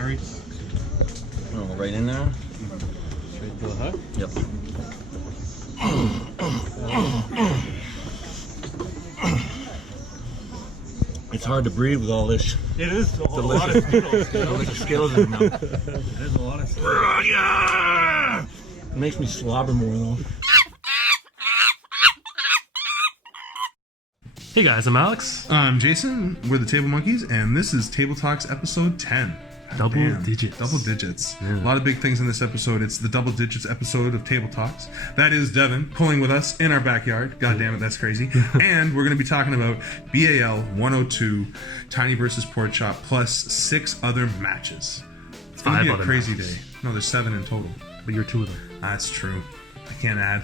Keary. Oh, right in there? Straight to the hook. Yep. It's hard to breathe with all this It is a lot of Skittles. delicious Skittles in my mouth. It is a lot of Skittles. Yeah! It makes me slobber more though. Hey guys, I'm Alex. I'm Jason. We're the Table Monkeys, and this is Table Talks episode 10. Double digits. Double digits. Yeah. A lot of big things in this episode. It's the double digits episode of Table Talks. That is Devon pulling with us in our backyard. God damn it, that's crazy. And we're going to be talking about BAL 102, Tiny versus Pork Chop, plus 6 other matches. It's going to be a crazy day. No, there's 7 in total. But you're 2 of them. That's true. I can't add.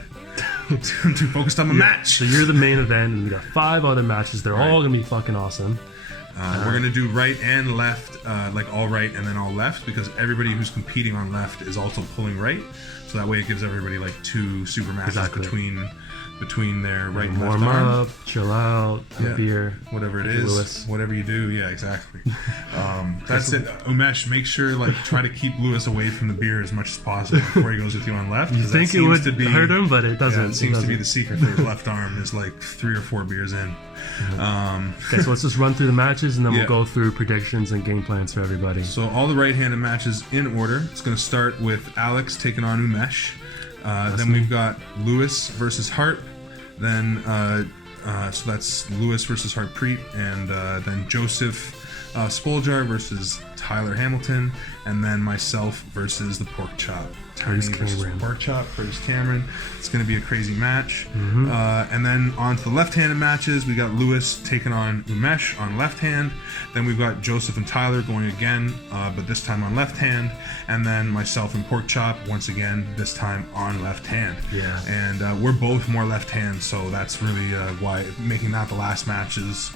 I'm too focused on the match. So you're the main event, and we got 5 other matches. They're all going to be fucking awesome. We're going to do right and left, like all right and then all left, because everybody who's competing on left is also pulling right. So that way it gives everybody like 2 super matches between their right and left Warm arm. up, chill out, have a beer. Whatever it Like is, Lewis. whatever you do, yeah, exactly. That's it. Umesh, make sure try to keep Lewis away from the beer as much as possible before he goes with you on left. You think it would hurt him, but it doesn't. Yeah, it seems to be the secret for his left arm is like 3 or 4 beers in. Okay, so let's just run through the matches, and then we'll go through predictions and game plans for everybody. So all the right-handed matches in order. It's going to start with Alex taking on Umesh. Then we've got Lewis versus Hart. Then so that's Lewis versus Hartpreet, and then Joseph Spoljar versus Tyler Hamilton, and then myself versus the Pork Chop. Tiny versus Pork Chop, Curtis Cameron. It's going to be a crazy match. And then on to the left-handed matches, we got Lewis taking on Umesh on left hand. Then we've got Joseph and Tyler going again, but this time on left hand. And then myself and Pork Chop once again, this time on left hand. Yeah. And we're both more left hand, so that's really why making that the last match is,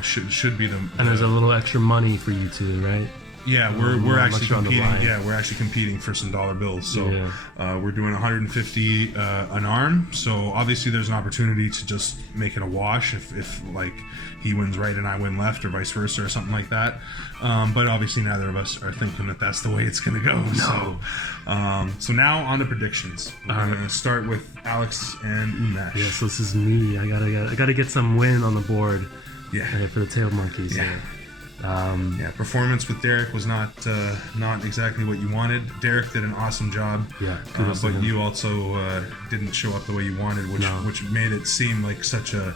should be the. And there's a little extra money for you two, right? Yeah, we're actually competing. Yeah, we're actually competing for some dollar bills. So we're doing 150 an arm. So obviously there's an opportunity to just make it a wash if like he wins right and I win left, or vice versa, or something like that. But obviously neither of us are thinking that that's the way it's going to go. No. So now on to predictions. We're going to start with Alex and Umesh. Yeah, so this is me. I gotta get some win on the board. Yeah. For the Table Monkeys. Yeah. Performance with Derek was not exactly what you wanted. Derek did an awesome job. Yeah, but you also didn't show up the way you wanted, which made it seem like such a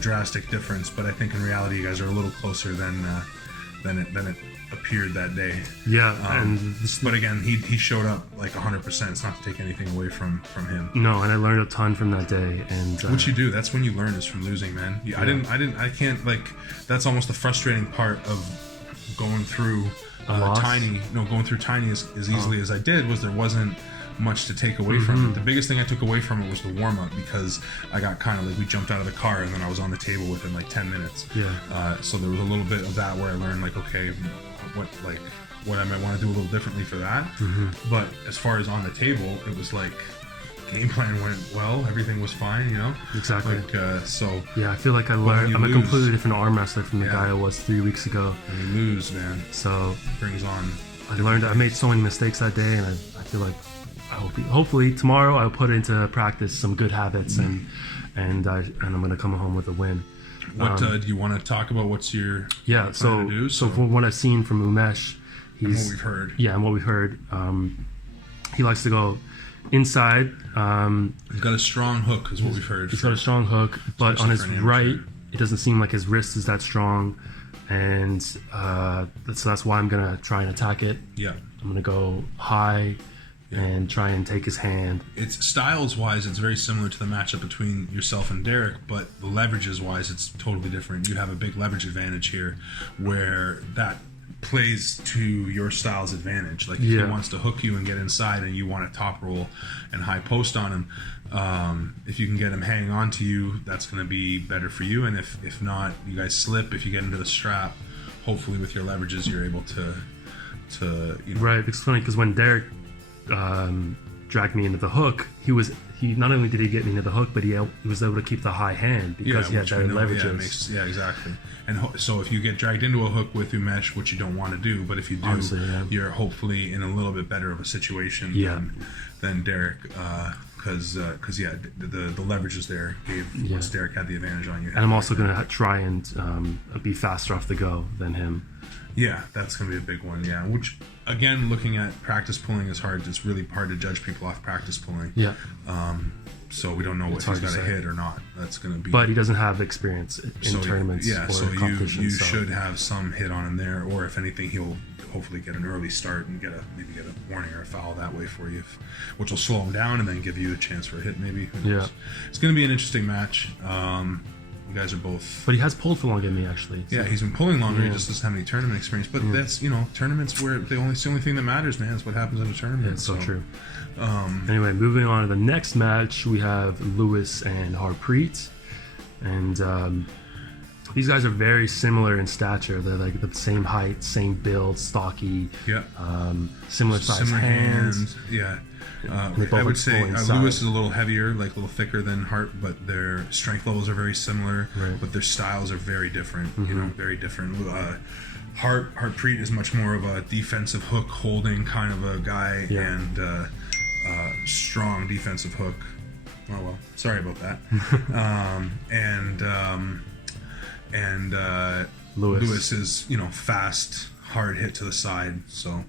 drastic difference. But I think in reality, you guys are a little closer than it appeared that day. Yeah, but again, he showed up like 100%. It's not to take anything away from him. No, and I learned a ton from that day. And what you do, that's when you learn, is from losing, man. Yeah. I can't, like, that's almost the frustrating part of going through going through Tiny as easily as I did, was there wasn't much to take away from it. The biggest thing I took away from it was the warm-up, because I got kind of like, we jumped out of the car and then I was on the table within like 10 minutes. So there was a little bit of that where I learned, like, okay, what I might want to do a little differently for that. But as far as on the table, it was like game plan went well, everything was fine, Exactly. Like, I feel like I'm a completely different arm wrestler from the guy I was 3 weeks ago. And you lose, man. So brings on. I made so many mistakes that day, and I feel like hopefully tomorrow I'll put into practice some good habits, and I'm gonna come home with a win. What do you want to talk about? What's your so from what I've seen from Umesh, and what we've heard. Yeah, and what we've heard, he likes to go inside. He's got a strong hook, is what we've heard. He's got a strong hook, but on his right, it doesn't seem like his wrist is that strong, and that's why I'm gonna try and attack it. Yeah, I'm gonna go high. And try and take his hand. It's styles-wise, it's very similar to the matchup between yourself and Derek, but the leverages-wise, it's totally different. You have a big leverage advantage here, where that plays to your style's advantage. Like, if he wants to hook you and get inside, and you want to top roll and high post on him, if you can get him hanging on to you, that's going to be better for you. And if not, you guys slip. If you get into the strap, hopefully with your leverages, you're able to Right, it's funny because when Derek dragged me into the hook, he not only did he get me into the hook, but he was able to keep the high hand because he had which better we know, leverages. Exactly. And so if you get dragged into a hook with Umesh, which you don't want to do, but if you do, Obviously, yeah. you're hopefully in a little bit better of a situation than Derek, because the leverages there gave once Derek had the advantage on you. And I'm also going to try and be faster off the go than him. Yeah, that's going to be a big one. Yeah, which again, looking at practice pulling is hard. It's really hard to judge people off practice pulling. Yeah. So we don't know what he's got to hit or not. That's going to be. But he doesn't have experience in tournaments or competitions. You should have some hit on him there, or if anything, he'll hopefully get an early start and maybe get a warning or a foul that way for you, which will slow him down and then give you a chance for a hit maybe. Yeah. It's going to be an interesting match. You guys are both. But he has pulled for longer than me, actually. So. Yeah, he's been pulling longer. He just doesn't have any tournament experience. But that's tournaments where it's the only thing that matters, man. Is what happens in a tournament. Yeah, it's so true. Anyway, moving on to the next match, we have Lewis and Harpreet, and these guys are very similar in stature. They're like the same height, same build, stocky. Yeah. Similar size hands. Yeah. I would say Lewis is a little heavier, like a little thicker than Hart, but their strength levels are very similar, but their styles are very different. Very different. Harpreet is much more of a defensive hook holding kind of a guy, and strong defensive hook. Oh well, sorry about that. Lewis is fast, hard hit to the side. So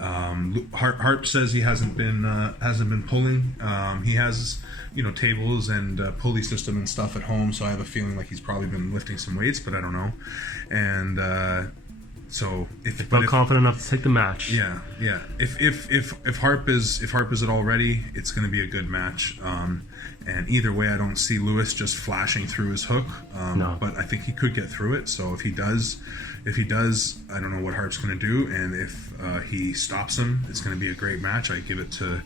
Hart says he hasn't been pulling. He has tables and pulley system and stuff at home. So I have a feeling like he's probably been lifting some weights, but I don't know. And so if confident enough to take the match. Yeah. If Harp is at all ready, it's going to be a good match. And either way, I don't see Lewis just flashing through his hook. No. But I think he could get through it. So if he does, I don't know what Harp's going to do. And if he stops him, it's going to be a great match. I give it to.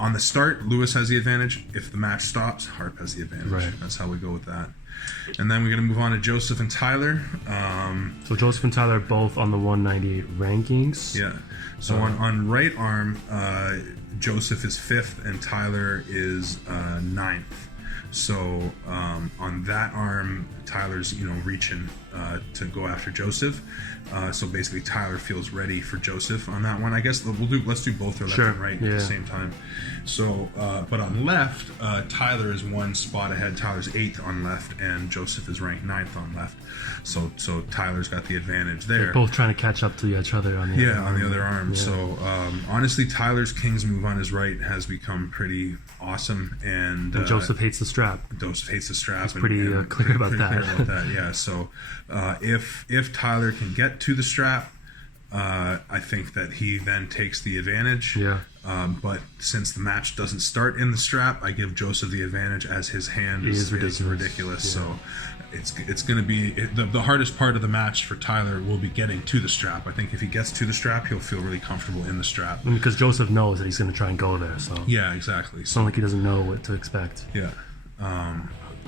On the start, Lewis has the advantage. If the match stops, Harp has the advantage. Right. That's how we go with that. And then we're going to move on to Joseph and Tyler. So Joseph and Tyler are both on the 198 rankings. Yeah. So on right arm, Joseph is 5th and Tyler is 9th. So on that arm, Tyler's reaching to go after Joseph. So basically, Tyler feels ready for Joseph on that one. I guess let's do both their left and right at the same time. So, but on left, Tyler is one spot ahead. Tyler's 8th on left, and Joseph is ranked 9th on left. So Tyler's got the advantage there. They're both trying to catch up to each other on the other arm. On the other arm. Yeah. So honestly, Tyler's King's move on his right has become pretty awesome, and Joseph hates the strap. Joseph hates the strap. He's pretty clear about that. Yeah. So if Tyler can get to the strap, I think that he then takes the advantage. Yeah. But since the match doesn't start in the strap, I give Joseph the advantage as his hand is ridiculous. Yeah. So it's going to be the hardest part of the match for Tyler will be getting to the strap. I think if he gets to the strap, he'll feel really comfortable in the strap. Because Joseph knows that he's going to try and go there. So yeah, exactly. It's not like he doesn't know what to expect. Yeah.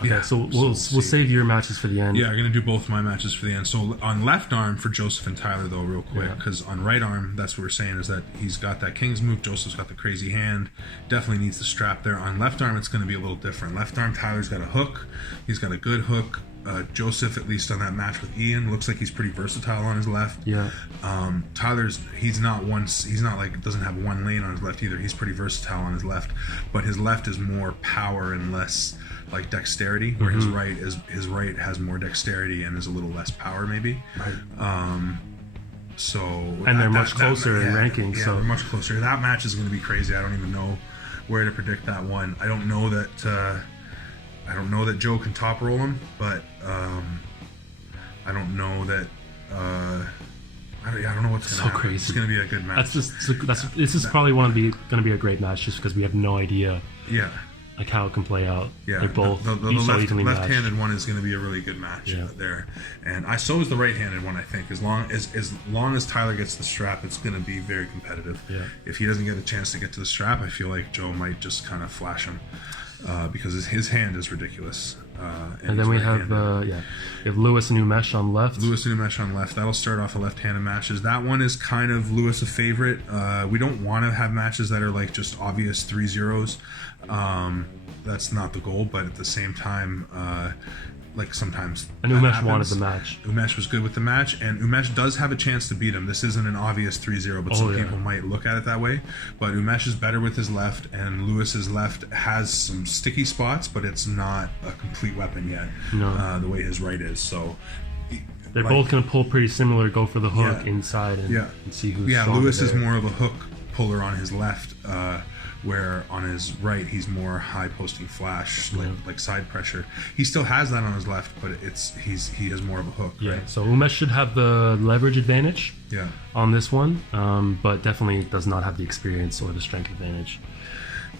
Okay, so we'll save your matches for the end. Yeah, I'm going to do both my matches for the end. So on left arm for Joseph and Tyler, though, real quick, because on right arm, that's what we're saying is that he's got that King's move. Joseph's got the crazy hand. Definitely needs the strap there. On left arm, it's going to be a little different. Left arm, Tyler's got a hook. He's got a good hook. Joseph, at least on that match with Ian, looks like he's pretty versatile on his left. Yeah. Tyler's doesn't have one lane on his left either. He's pretty versatile on his left, but his left is more power and less like dexterity, where his right has more dexterity and is a little less power maybe. Right. So and they're much closer in rankings. Yeah, so they're much closer. That match is going to be crazy. I don't even know where to predict that one. I don't know that Joe can top roll him, but I don't know that. I don't know what's going to happen. Crazy. It's going to be a good match. This is probably going to be a great match just because we have no idea. Yeah. Like how it can play out. Yeah, they're both the left-handed one is going to be a really good match there, and so is the right-handed one. I think as long as Tyler gets the strap, it's going to be very competitive. Yeah. If he doesn't get a chance to get to the strap, I feel like Joe might just kind of flash him because his hand is ridiculous. And then we have we have Lewis and Umesh on left. Lewis and Umesh on left. That'll start off a left-handed matches. That one is kind of Lewis a favorite. We don't want to have matches that are like just obvious 3-0s. That's not the goal, but at the same time, like sometimes. And Umesh wanted the match. Umesh was good with the match, and Umesh does have a chance to beat him. This isn't an obvious 3-0, but some people might look at it that way. But Umesh is better with his left, and Lewis's left has some sticky spots, but it's not a complete weapon yet. No. The way his right is. So they're both going to pull pretty similar. Go for the hook inside and see who's stronger. Lewis is there. more of a hook puller on his left. Where on his right he's more high posting flash, like side pressure. He still has that on his left, but he has more of a hook. Yeah. Right? So Umesh should have the leverage advantage. Yeah. On this one, but definitely does not have the experience or the strength advantage.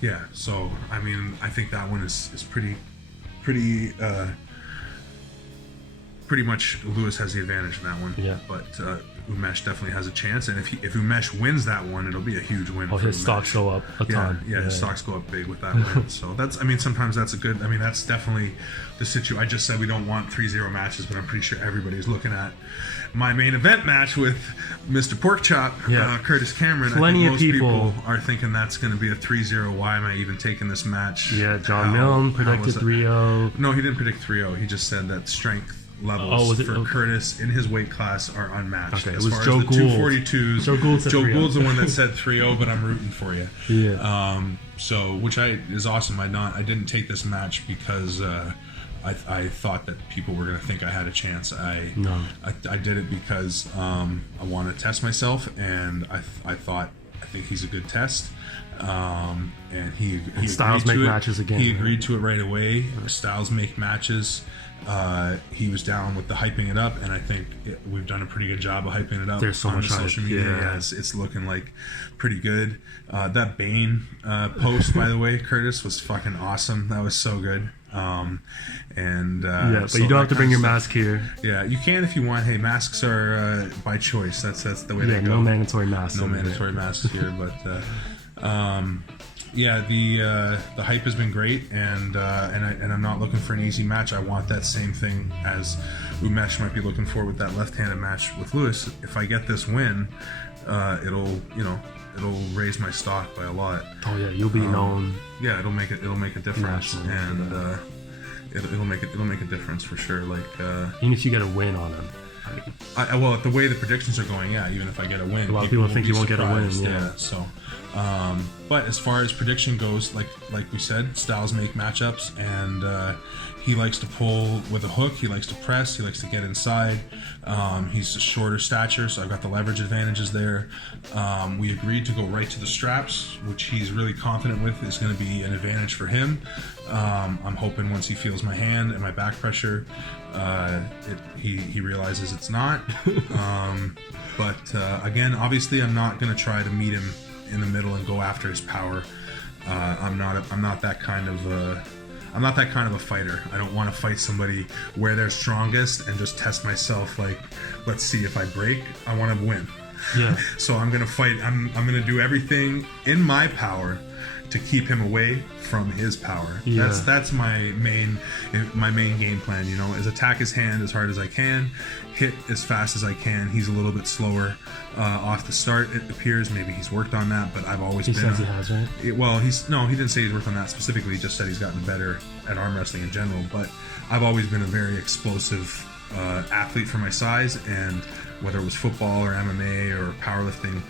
Yeah. So I mean, I think that one is pretty much Lewis has the advantage in that one. Yeah. But Umesh definitely has a chance, and if Umesh wins that one, it'll be a huge win. Oh, his Umesh. Stocks go up a ton. Yeah, his stocks go up big with that win. So that's, I mean, sometimes that's a good. I mean, that's definitely the situation. I just said we don't want 3-0 matches, but I'm pretty sure everybody's looking at my main event match with Mr. Porkchop, Curtis Cameron. Plenty I think of people are thinking that's going to be a 3-0. Why am I even taking this match? Yeah, John Milne predicted 3-0. No, he didn't predict 3-0. He just said that strength levels for Curtis in his weight class are unmatched. Okay, as it was far Joe as the Gould. 242s, Joe Gould's the one that said 3-0, but I'm rooting for you. Yeah. So which is awesome. I didn't take this match because I thought that people were going to think I had a chance. I did it because I want to test myself, and I think he's a good test. And he Styles make matches again. He agreed to it right away. Styles make matches. He was down with the hyping it up, and I think we've done a pretty good job of hyping it up. There's so much social hype. media. Yeah. It's looking like pretty good. That Bane post, by the way, Curtis, was fucking awesome. That was so good. But you don't have to bring your mask here. Yeah, you can if you want. Hey, masks are by choice. That's the way they go. No mandatory masks. No mandatory masks here, but the hype has been great, and I'm not looking for an easy match. I want that same thing as Umesh might be looking for with that left-handed match with Lewis. If I get this win, it'll raise my stock by a lot. Oh yeah, you'll be known. Yeah, it'll make a difference, nationally, and it'll make a difference for sure. Like even if you get a win on him. Well, the way the predictions are going, even if I get a win, a lot of people think you won't get a win. Yeah. So, but as far as prediction goes, like we said, Styles make matchups, and he likes to pull with a hook. He likes to press. He likes to get inside. He's a shorter stature, so I've got the leverage advantages there. We agreed to go right to the straps, which he's really confident with is going to be an advantage for him. I'm hoping once he feels my hand and my back pressure, he realizes it's not. But again, obviously, I'm not going to try to meet him in the middle and go after his power. I'm not that kind of a fighter. I don't want to fight somebody where they're strongest and just test myself. Like, let's see if I break. I want to win. Yeah. So I'm gonna fight. I'm gonna do everything in my power to keep him away from his power. Yeah. That's my main game plan. Is attack his hand as hard as I can, hit as fast as I can. He's a little bit slower off the start. It appears maybe he's worked on that, but I've always been. He says he has, right? He didn't say he's worked on that specifically. He just said he's gotten better at arm wrestling in general. But I've always been a very explosive athlete for my size, and whether it was football or MMA or powerlifting,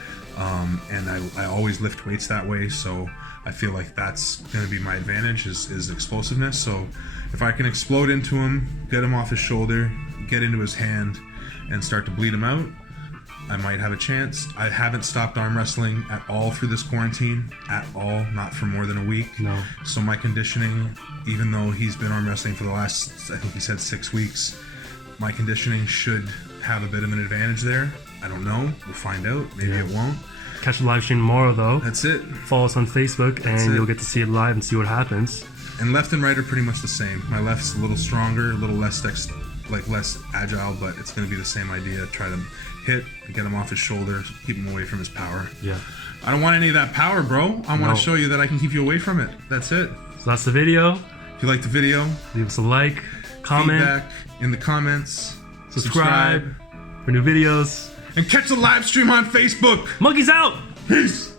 and I always lift weights that way. So I feel like that's going to be my advantage is explosiveness. So if I can explode into him, get him off his shoulder, get into his hand, and start to bleed him out, I might have a chance. I haven't stopped arm wrestling at all through this quarantine, at all, not for more than a week. No. So my conditioning, even though he's been arm wrestling for the last, I think he said 6 weeks, my conditioning should have a bit of an advantage there. I don't know. We'll find out. Maybe it won't. Catch the live stream tomorrow, though. That's it. Follow us on Facebook, and you'll get to see it live and see what happens. And left and right are pretty much the same. My left's a little stronger, a little less less agile, but it's going to be the same idea. Try to hit, get him off his shoulder, keep him away from his power. Yeah. I don't want any of that power, bro. I want to show you that I can keep you away from it. That's it. So that's the video. If you like the video, Leave us a like, comment, feedback in the comments, subscribe for new videos. and catch the live stream on Facebook. Monkeys out! Peace.